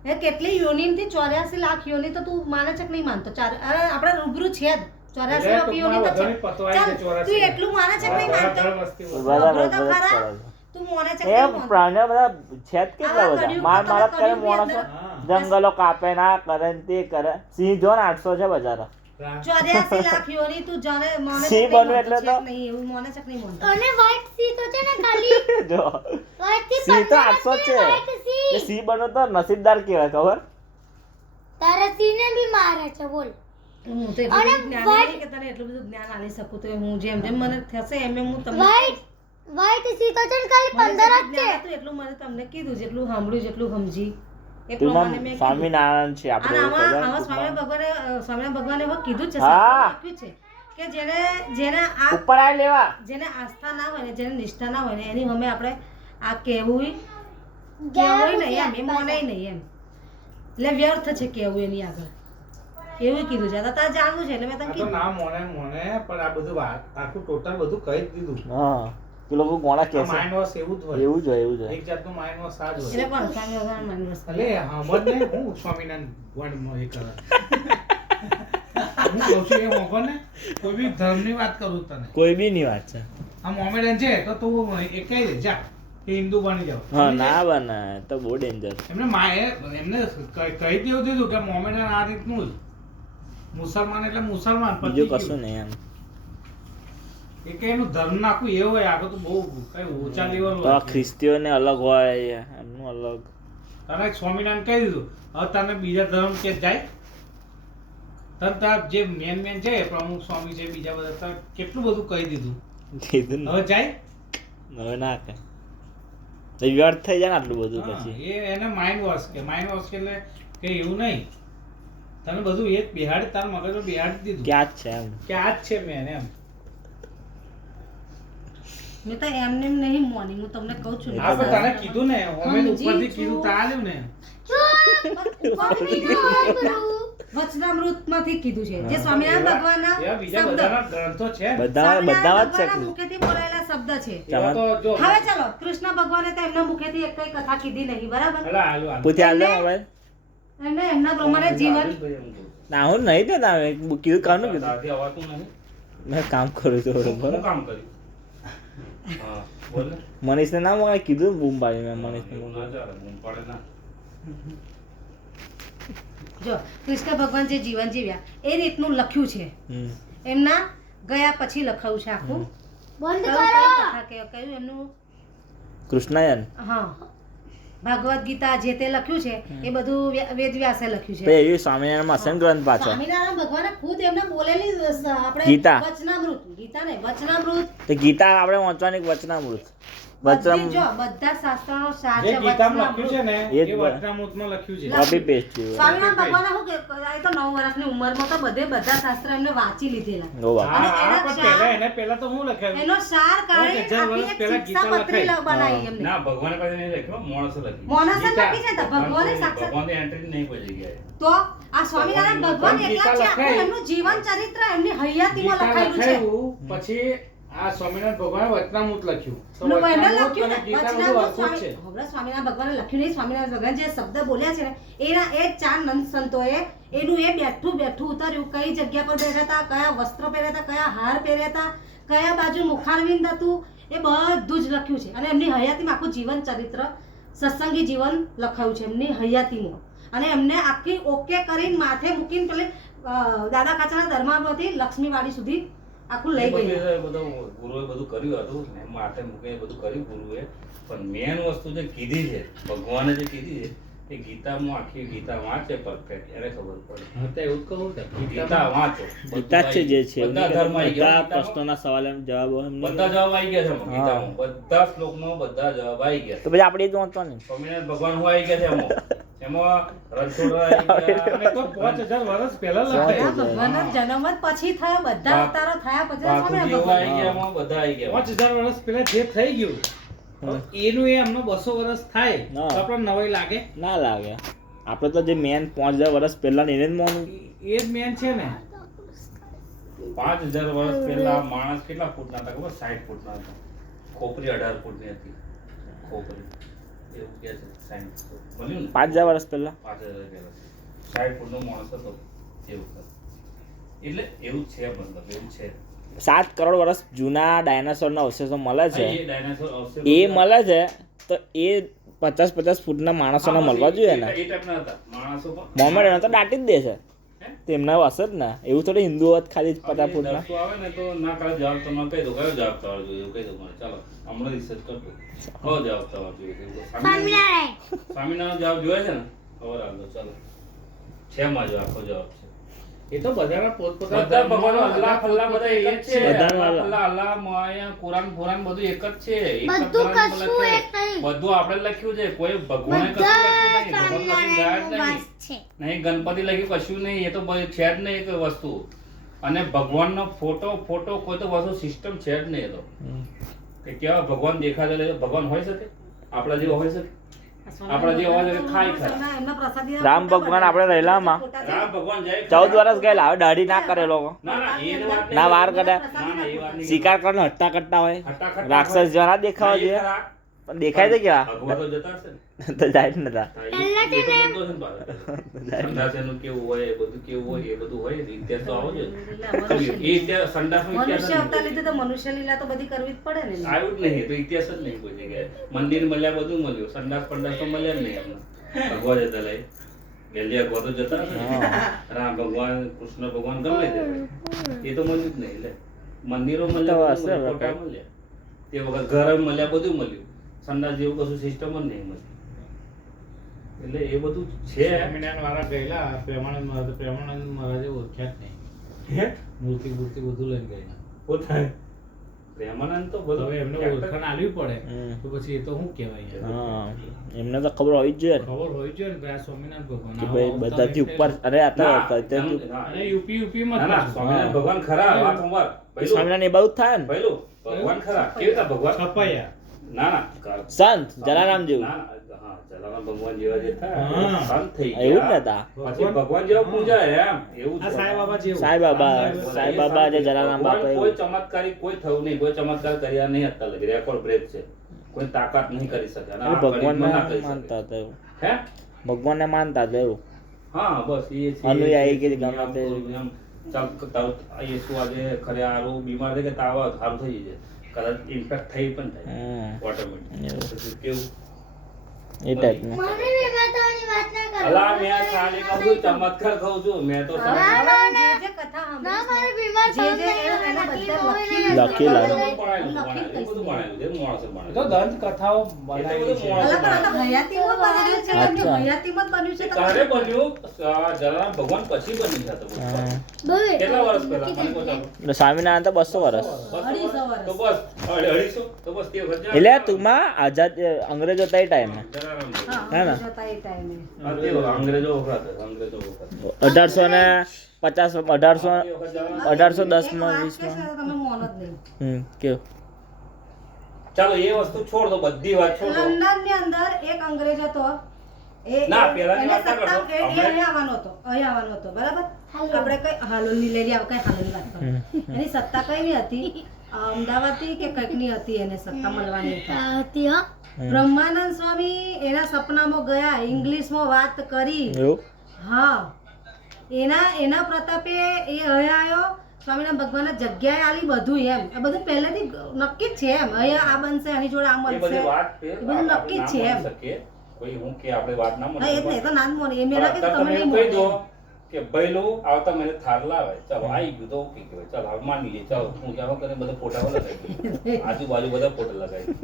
એ કેટલી યોનિથી 84 લાખ યોની તો તું માને છે કે નહીં માનતો આપણે રૂબરૂ છે જ 84 પીઓની તો છે. પતવાઈ ચાલ, છે 84. તું એટલું માને છે કે નહીં માનતો? બધા અઘરો તો બધા ખરા. કરે તું મોને છે છે. કે એ નહીં માનતો? પ્રાણીઓ બધા છે જ કેટલા આવા બધા કર્યું, માર મારત કરે કર્યું બી માણસો અંદર. જંગલો કાપે ના કરે ને તે કરે સિંહ જો ને 800 છે બજારા 84 લાખ યોની તું જાણે મોને છે સિંહ કે નહીં બનવું એટલે માનતો? તો- છે કે નહીં, એવું મોને છે કે નહીં માનતો? અને white sea તો છે ને ખાલી જો white sea સિંહ તો પંદર 800 છે, છે white sea. એ સિંહ બનો તો નસીબદાર કહેવાય ખબર તારા sea ને બી મારે છે બોલ. હું તો એટલું અને બધું જ્ઞાની white- નહીં કે તને એટલું બધું જ્ઞાન આલી શકું તો હું જેમ જેમ મને થશે એમ એમ હું તમને white sea તો છે ને ખાલી મને 15 જ જેટલું છે. જ્ઞાન હતું એટલું મને તમને કીધું, જેટલું સાંભળ્યું, જેટલું સમજી એ તું પ્રમાણે મેં કીધું. સ્વામિનારાયણ છે અને આપણે આમાં સ્વામિનારાયણ ભગવાને એવું કીધું જ છે, હા. શાસ્ત્રમાં લખ્યું છે કે જેને આ ઉપર આવી લેવા જેને આસ્થા ના હોય ને જેને નિષ્ઠા ના હોય ને એની અમે આપણે આ કહેવું કહેવું નહીં છે એમ એ મોને નહીં એમ એટલે વ્યર્થ છે કહેવું એની આગળ એવું કીધું છે. તારે જાણવું છે એટલે મેં તને આ તો કીધું. ના મોને પણ આ બધું આખું ટોટલ બધું કહી જ દીધું. હા પેલો બહુ ગોળા કે છે માઇન્ડ વોશ એવું જ હોય. એવું જ હોય એવું જ હોય એક જાતનું માઇન્ડ વોશ આ જ એટલે હોય. કોણ સ્વામી ભગવાન માની વસ્તુ. અલે સમજ ને હું સ્વામિનારાયણ ભગવાનમાં એ કરે. હું કહું છું એ મોકો ને કોઈ બી ધર્મની વાત કરું તને. કોઈ બી ની વાત છે આ મોમેડન છે તો તું એ કહી દે જા કે હિન્દુ બની જાવ. હા ના બને તો બહુ ડેન્જર એમને કહી દેવું દીધું કે મોમેડન આ રીતનું જ. મુસલમાન એટલે મુસલમાન પતી બીજું ગયું. કશું નહીં એમ એ કે એનું ધર્મ નાખવું એવું હોય આગળ તો બહુ કઈ ઊંચા લેવલ તો આ હોય. ખ્રિસ્તીઓને અલગ હોય એમનું અલગ તને સ્વામિનારાયણ કહી દીધું હવે તને બીજા ધર્મ કે જાય તને તાર જે મેન છે પ્રમુખ સ્વામી છે બીજા બધા તને કેટલું બધું કહી દીધું કીધું ને હવે જાય. હવે ના કહે વ્યર્થ થઈ જાય ને આટલું બધું હા, પછી એ એને માઇન્ડ વોશ એટલે કે એવું નહીં તને બધું એ જ બિહાડી તાર મગજ બિહાડી દીધું ક્યાં જ છે એમ કે આ જ છે મેન એમ. મેં તો એમને એમ નહીં મોની, હું તમને કહું છું ને. આ તો તને કીધું ને હોમેન સમજી ઉપરથી છું. કીધું તો આલ્યું ને. વચનામૃતમાંથી કીધું છે જે સ્વામિનારાયણ ભગવાનના એવા બીજા શબ્દ. બધાના ગ્રંથો છે ને. બધા સ્વામિનારાયણ બધા જ છે ભગવાનના મુખેથી બોલાયેલા શબ્દ છે. એવા તો જો હવે ચાલો, કૃષ્ણ ભગવાને તો એમના મુખેથી એક કઈ કથા કીધી નહીં, બરાબર? અલા, આલ્યું. પૂછી હાલ દે મોબાઈલ એમને એમના પ્રમાણે જીવન ના હું નહીં દે ના કીધું કાનું કીધું મેં કામ કરું છું બરોબર મનીષને ના મને કીધું બૂમ પાડી મેં મનીષને જો કૃષ્ણ ભગવાન જે જીવન જીવ્યા એ રીતનું લખ્યું છે. હમ. એમના ગયા પછી લખાયું છે આખું. બંધ કયું કરો. કથા કયું એમનું કૃષ્ણયન હા ભાગવત ગીતા જે તે લખ્યું છે એ બધું વેદ વ્યાસે લખ્યું પછી છે. એવી સ્વામિનારાયણ મસન ગ્રંથ પાછો સ્વામિનારાયણ ભગવાને ખુદ એમને બોલેલી આપણે ગીતા. વચનામૃત, ગીતા ને વચનામૃત તો ગીતા આપણે વાંચવાની વચનામૃત બધી જો બધા શાસ્ત્રોનો સાર જે છે ગીતામાં લખ્યું છે વચનામૃત. ને એ જ એ બોલ. વચનામૃતમાં લખ્યું છે. કોપી પેસ્ટ જેવું સ્વામિનારાયણ ભગવાને શું કે એ તો 9 વર્ષની ઉંમરમાં તો બધા શાસ્ત્ર એમને વાંચી લીધેલા. ઓ બાપા હા, અને હા, એના પણ એને પહેલા તો હું લખાયું એનો સાર કાઢી 1000 વર્ષ આખી એક પહેલા ગીતા શિક્ષાપત્રી લખાઈ. બનાવી એમને. ના ભગવાને પાસે નહીં લખ્યું માણસે લખ્યું મોનસે ગીતા. લખી છે તો ભગવાને સાક્ષાત ભગવાનની એન્ટ્રી નહીં કોઈ જગ્યાએ તો આ સ્વામિનારાયણ ભગવાન ગીતા એકલા છે, આખું લખાઈ. એમનું જીવન ચરિત્ર એમની હયાતીમાં ગીતા લખાયેલું છે. લખાયું, પછી આ સ્વામિનારાયણ ભગવાને વચનામૃત લખ્યું તો એનું એમને વચનામૃત લખ્યું ને અને ગીતા બધું વચનામૃત હરખું જ છે. હમણાં સ્વામિનારાયણ ભગવાને લખ્યું નહીં, સ્વામિનારાયણ ભગવાન જે શબ્દ બોલ્યા છે ને એના એ જ 4 નંદ સંતોએ એનું એ બેઠું ઉતાર્યું, કઈ જગ્યા પર બેઠા હતા, કયા વસ્ત્રો પહેર્યા હતા, કયા હાર પહેર્યા હતા, કયા બાજુ મુખારવિંદ હતું, એ બધું જ લખ્યું છે. અને એમની હયાતીમાં આખું જીવન ચરિત્ર સત્સંગી જીવન લખાયું છે એમની હયાતીમાં. અને એમને આખી ઓકે કરીને માથે મૂકીને પેલે દાદા કાચાના દરબારમાંથી લક્ષ્મીવાડી સુધી આખું લઈ ગઈ. બધું ગુરુએ બધું કર્યું હતું ને માથે મૂકીને બધું કર્યું ગુરુએ, પણ મેન વસ્તુ જે કીધી છે ભગવાને જે કીધી છે એ ગીતામાં આખી ગીતા વાંચે પરફેક્ટ એને ખબર પડે. હા, તો એવું જ કહું ને. ગીતા વાંચો ગીતા જ છે જે છે બધા ધર્મ આવી ગયા બધા ગીતામાં. પ્રશ્નોના સવાલ જવાબો એમને બધા જવાબ આવી ગયા છે એમાં હા. ગીતામાં બધા શ્લોકમાં બધા જવાબ આવી ગયા તો પછી આપણે એ જ વાંચવાની સ્વામિનારાયણ ભગવાન હું આવી ગયા છે એમાં રણછોડરા આવી ગયા અને તો 5000 વર્ષ પહેલા આ લખાયું. ભગવાનનો જન્મ જ પછી થયો, બધા અવતારો થયા પછી બાપુજી સ્વામિનારાયણ એવા ભગવાન. આવી ગયા એમાં બધા આવી ગયા 5000 વર્ષ પહેલા જે થઈ ગયું હવે એનું એ અમને 200 વર્ષ થાય હા. તો આપણને નવાઈ લાગે. ના લાગે આપણે તો જે મેન 5000 વર્ષ પહેલા એને જ માનું એ જ મેન છે ને. 5000 વર્ષ પહેલા માણસ કેટલા ફૂટના હતા ખબર? 60 ફૂટના હતા. ખોપરી 18 ફૂટની હતી ખોપરી એવું કે છે સાયન્સ બન્યું ને 5000 વર્ષ પહેલા 5000 પહેલા 60 ફૂટનો માણસ હતો એવું એટલે એવું જ છે, મતલબ એવું છે. 7 કરોડ વર્ષ જૂના ડાયનાસોરના અવશેષો મળે છે. એ ડાયનાસોર અવશેષો એ મળે છે તો એ 50 ફૂટના માણસોને મળવા જોઈએ ને. એ ટાઈપના હતા માણસો પણ. મોહમ્મદ એને તો દાટી જ દે છે. તેમના હશે જ ને, એવું થોડી હિન્દુ હોત ખાલી 50 ફૂટના. દર્શો આવે ને તો ના કાલે જવાબ તમારે કહી દો, કયો જવાબ તમારે જોઈએ એવું કહી દો મને. ચાલો હમણાં રિસર્ચ કરતો કયો જવાબ તમારે જોઈએ. સ્વામિનારાયણ. સ્વામિનારાયણ જવાબ જોઈએ છે ને, ખબર આવજો. ચાલો છે માં જો આખો જવાબ છે. એ તો બધાના બધા પોતપોતાના ભગવાનો અલ્લાહ ફલ્લાહ બધા એક જ છે. બધાનો અલ્લાહ ફલ્લાહ, અલ્લાહ માયા, કુરાન ફુરાન બધું એક જ છે. એક જ બધું કુરાનમાં કશું લખ્યું એક નહીં. બધું આપણે લખ્યું છે. કોઈ ભગવાને કશું બધા લખ્યું નહીં. ભગવાન લખીને ગયા જ સ્વામિનારાયણનો નહીં. વાસ છે. નહીં ગણપતિ લખ્યું કશું નહીં. એ તો છે જ નહીં એક વસ્તુ. અને ભગવાનનો ફોટો કોઈ તો વસ્તુ સિસ્ટમ છે જ નહીં. એ તો કે કેવા ભગવાન દેખાતા એટલે ભગવાન હોઈ શકે આપણા જેવો હોઈ શકે? આપણા જે હોય છે ખાય ખરા. એમના પ્રસાદી રામ ભગવાન આપણે રહેલામાં રામ ભગવાન જાય 14 વર્ષ ગયેલા, હવે દાઢી ના કરે લોકો. ના ના એ વાત નહીં. ના વાર કરે, ના ના એ વાત નહીં. શિકાર કરીને હટ્ટા કરતા હોય. ખટાખટ રાક્ષસ જેવા ના દેખાવા ના, એ જોઈએ, ખરા. પણ દેખાય છે કેવા? ભગવાન તો જતા હશે ને. તો જાય જ નતા. હા, એ તો બોલતો હશે ને પાછો. સંડાસેનું કેવું હોય એ બધું કેવું હોય એ બધું હોય ઇતિહાસ તો આવો જોઈએ. એ ઇતિહાસ સંડાસનો ઇતિહાસ જ મનુષ્ય અવતાર નહીં. લીધે તો મનુષ્ય લીલા તો બધી કરવી જ પડે ને. આવ્યું જ નહીં. એ તો ઇતિહાસ જ નહીં કોઈ જગ્યાએ. મંદિર મળ્યા બધું મળ્યું. સંડાસ તો મળ્યા જ નહીં એમને. ભગવાન જતા લઈ ગેલિયા ગોતો જતા હશે ને. રામ ભગવાન કૃષ્ણ ભગવાન ગમે તે હોય. એ તો મળ્યું જ નહીં. એટલે મંદિરો મળ્યા, તો બધું હશે મળ્યું, ફોટા મળ્યા. તે વખત ઘર મળ્યા, બધું મળ્યું. સંડાસ જેવું કશું સિસ્ટમ જ નહીં મળ્યું. એટલે એ બધું છે. સ્વામિનારાયણ વાળા ગયેલા પ્રેમાનંદ મહારાજે ઓળખ્યા જ નહીં. હે? મૂર્તિ લઈને ગયેલા. પોતાને પ્રેમાનંદ તો તો બધું હવે એમને ઓળખાણ આલવી પડે હમ. તો પછી એ તો શું કહેવાય યાર? હા, એમને તો ખબર હોવી જ જોઈએ ને ખબર હોય છે ને કે આ સ્વામિનારાયણ ભગવાન કે આવો ભાઈ અવતાર બધાથી લઈને ઉપર. અરે આ તો ના, અત્યારથી ના, અને યુપી માં ના, ના, સ્વામિનારાયણ ભગવાન ખરા. વાત સંભાળ. પહેલું સ્વામિનારાયણ એ બધું જ થાય ને. પહેલું ભગવાન ખરા. કેવી રીતે ભગવાન? છપાયા. ના ના સંત જલારામ જેવું. ના, ના, હા, જલારામ ભગવાન જેવા જે થાય હા. સંત થઈ એવું જ ગયા. નતા. પછી ભગવાન જેવા પૂજાય એમ એવું આ જ. સાંઈબાબા જેવું. સાંઈબાબા જે જલારામ બાપા ભગવાન એવું. કોઈ ચમત્કારી કોઈ થયું નહીં. કોઈ ચમત્કાર કર્યા નહીં અત્યાર લગી. રેકોર્ડ બ્રેક છે. કોઈ તાકાત નહીં કરી શકે. અને આ એટલે ભગવાનને કળિયુગમાં ના કરી શકે. માનતા હતા એવું. હે? ભગવાનને માનતા હતા એવું. હા બસ એ છે. અનુયાયી કે ગમે આમ તે. આમ ચાલ તરત યેસુ આજે ખરે આરું બીમાર થઈ કે તાવ આવે તો સારું થઈ જાય. કદાચ ઇમ્પેક્ટ થઈ પણ થાય હમ. ઓટોમેટિક. પછી કેવું એ ટાઈપનું. મને ભેગા થવાની વાત ના કરો. અલા મેં ખાલી કહું છું ચમત્કાર કહું છું. મેં તો જે જે કથા ના, સાંભળી મારે બીમાર જે થવું જે નહીં. એના નક્કી બધા હોય ને. લખેલા. બધું ભણાયેલું છે. માણસે એ ભણાયેલું. તો દંત કથાઓ બનાવી છે. બધું અલા પણ આ તો હયાતીમાં બનેલું છે. કેમ કે અચ્છા. હયાતીમાં જ બન્યું છે. તારે બન્યું જલારામ ભગવાન પછી બન્યું છે આ તો બધું. હા. બોલ. કેટલા વર્ષ પહેલા મને કહો ચાલો. એટલે સ્વામિનારાયણ તો 200 વર્ષ. 200 વર્ષ. તો બસ 250 તો બસ તે વખત એટલે ટૂંકમાં આઝાદ અંગ્રેજો હતા એ ટાઈમે. જલારામ ભગવાન. હા, હે ને? જતા એ ટાઈમે. હા, તે વખત અંગ્રેજો વખત હતા, અંગ્રેજો વખત. 1810 એક માં વાત 20 કહેશે માં. તો તમે મોન જ નહીં. કેવું? ચાલો એ વસ્તુ છોડ દો, બધી વાત છોડ દો. લંડનની અંદર એક અંગ્રેજ હતો. ના, પહેલાની વાત ના કરશો. અહીં આવવાનો હતો બરાબર. આપણે કઈ હાલોલની લેડી આવે કઈ હાલોલની વાત કરો. એની સત્તા કઈ ની હતી, અમદાવાદથી કે કંઈકની હતી એને સત્તા મળવાની હતી. હતી હો. બ્રહ્માનંદ સ્વામી એના સપનામાં ગયા, ઇંગ્લિશમાં વાત કરી. એવું? હા, એના પ્રતાપે એ અહીંયા આવ્યો. સ્વામિનારાયણ ભગવાનને જગ્યાએ આલી બધું એમ. આ બધું પહેલેથી નક્કી જ છે એમ. અહીંયા આ બનશે, આની જોડે આ એ બધી મળશે. વાત છે, એ બધું નક્કી જ છે એમ. આપણે ના માની શકીએ. કોઈ હું કે આપણે વાત ના હા, એ જ માની ને, એ તો ના જ મોને. એ મેં ના કીધું, તમે તમે એમ નહીં કહી દો મોને. કે ભઈલું આવતા મહિને થાર લાવે. ચાલો આવી ગયું તો ઓકે કહેવાય. ચાલો હવે માની લઈએ. ચાલો હું જાવ કરે બધા ફોટા લગાવી આજુબાજુ બધા ફોટા લગાવી.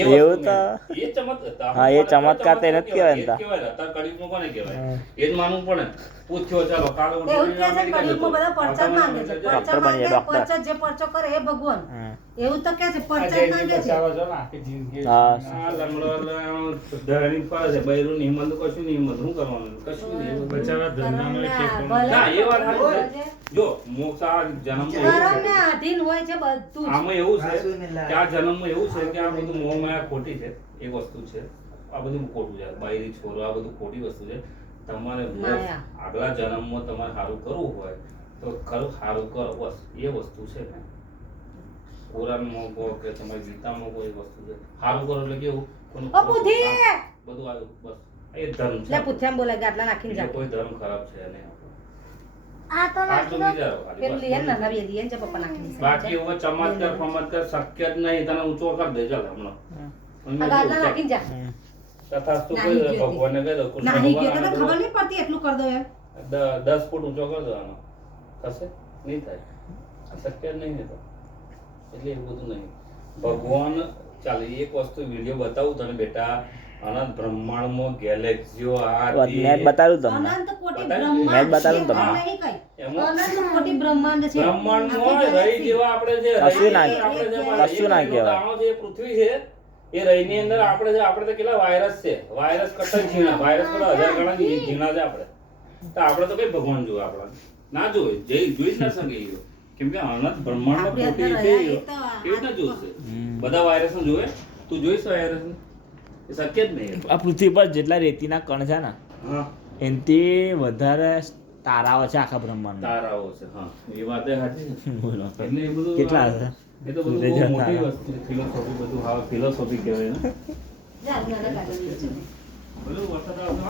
એવું તો. એ ચમત્કાર. હા, એ ચમત્કાર તો એને જ કહેવાય ને તા. કહેવાય. અત્યારે કળિયુગમાં કોને કહેવાય? હા. એ જ માનવું પડે. પૂછ્યો ચાલો કાલે એવું જ કહે છે ને, કળિયુગમાં બધા પરચા જ માંગે છે. ડોક્ટર પરચા બનીએ, માંગે, ડોક્ટર. પરચા જે પરચો કરે એ ભગવાન. હા. એવું તો કે છે, આ પરચા જ જયંતિ માંગે છે. બચાવો છો ને આખી જિંદગી. હા. આ લંગડો ધરણી ફરે છે. બૈરું ની હિંમત કશું નહીં. હિંમત શું કરવાનું? કશું નહીં. બચારા ધંધાનો એક ટેકો ભલે. ના, એ વાત સાચી છે. જો મોક્ષ આ જન્મમાં એવું ધર્મને છે. આધીન હોય છે બધું જ. આમાં એવું છે રાસુલની કે આ જન્મમાં એવું છે કે આ બધું મોહ માયા ખોટી છે. એ વસ્તુ છે. આ બધું ખોટું છે. બાયરી છોરો આ બધું ખોટી વસ્તુ છે. તમારે મોક્ષ માયા. આગલા જન્મમાં તમારે સારું કરવું હોય તો ખરું સારું કરો. બસ એ વસ્તુ છે ને. કુરાનમાં કહો કે તમારી ગીતામાં કોઈ વસ્તુ છે. સારું કરો એટલે કેવું કોઈનું ઓ બુદ્ધિ! બધું આવ્યું બસ. એ ધર્મ છે. લે પૂછ્યામ બોલે કે આટલા નાખીને બીજો જા. કોઈ ધર્મ ખરાબ છે નહીં. આ તો આટલું નાખી દો. વિચારો ખાલી પેલું બસ. લઈએ ને નાના બે લઈએ ને જે પપ્પા નાખી દેશે. બાકી હવે ચમત્કાર ફમત્કાર શક્ય જ નહીં, તને ઊંચો કરી દે ચાલ હમણાં. આ ગાદલા નાખીને જા. તથાસ્તુ નાહી કહી દે, ગયો ભગવાનને કહી દો, કૃષ્ણ નાહી ગયો ભગવાન તો આને ખબર નહીં પડતી એટલું કર દો એમ. 10 ફૂટ ઊંચો કરી દો આનો. થશે? નહીં થાય. આ શક્ય જ નહીં ને તો. એટલે એવું બધું નહીં. ભગવાન ચાલ એક વસ્તુ વિડીયો બતાવું તને બેટા, અનંત બ્રહ્માંડમાં ગેલેક્સીઓ આ તે. મેં બતાવ્યું તમને અનંત કોટી બતાવ્યું? બ્રહ્માંડ મેં જ બતાવ્યું છે, તમને. નહીં કઈ. એમાં અનંત કોટી બ્રહ્માંડ છે. બ્રહ્માંડમાં આખી રહી galaxy. જેવા આપણે જે કશું ના રહી આપણે જે કહેવાય. કશું ના એક કહેવાય. દાણો જે પૃથ્વી છે એ રહીની અંદર આપણે તો કેટલા વાયરસ છે, વાયરસ કરતા ઝીણા, વાયરસ કરતા 1000 ગણા ઝીણા છે આપણે. તો આપણે તો કઈ ભગવાન જોવે આપણને ના જોવે, જોઈ જ ના શકે એ. કેમ કે અનંત બ્રહ્માંડ આપણે કોટી અંદર છે રહ્યા એ તો કેવી રીતના જોશે? હમ. બધા વાયરસ જોવે, તું જોઈશ વાયરસ એ શક્ય જ નહીં. આ પૃથ્વી પર જેટલા રેતીના કણ છે ને હા એનાથી વધારે તારાઓ છે આખા બ્રહ્માંડમાં. તારાઓ છે, હા એ વાત એ સાચી છે. બોલો. એટલે એ બધું કેટલા હશે? એ તો બધું સૂરજ બહુ મોટી તારા. વસ્તુ, ફિલોસોફી બધું, હા ફિલોસોફી કહેવાય ને. જા, નાના ગાદલા લઈએ. બધું વરસાદ આવતો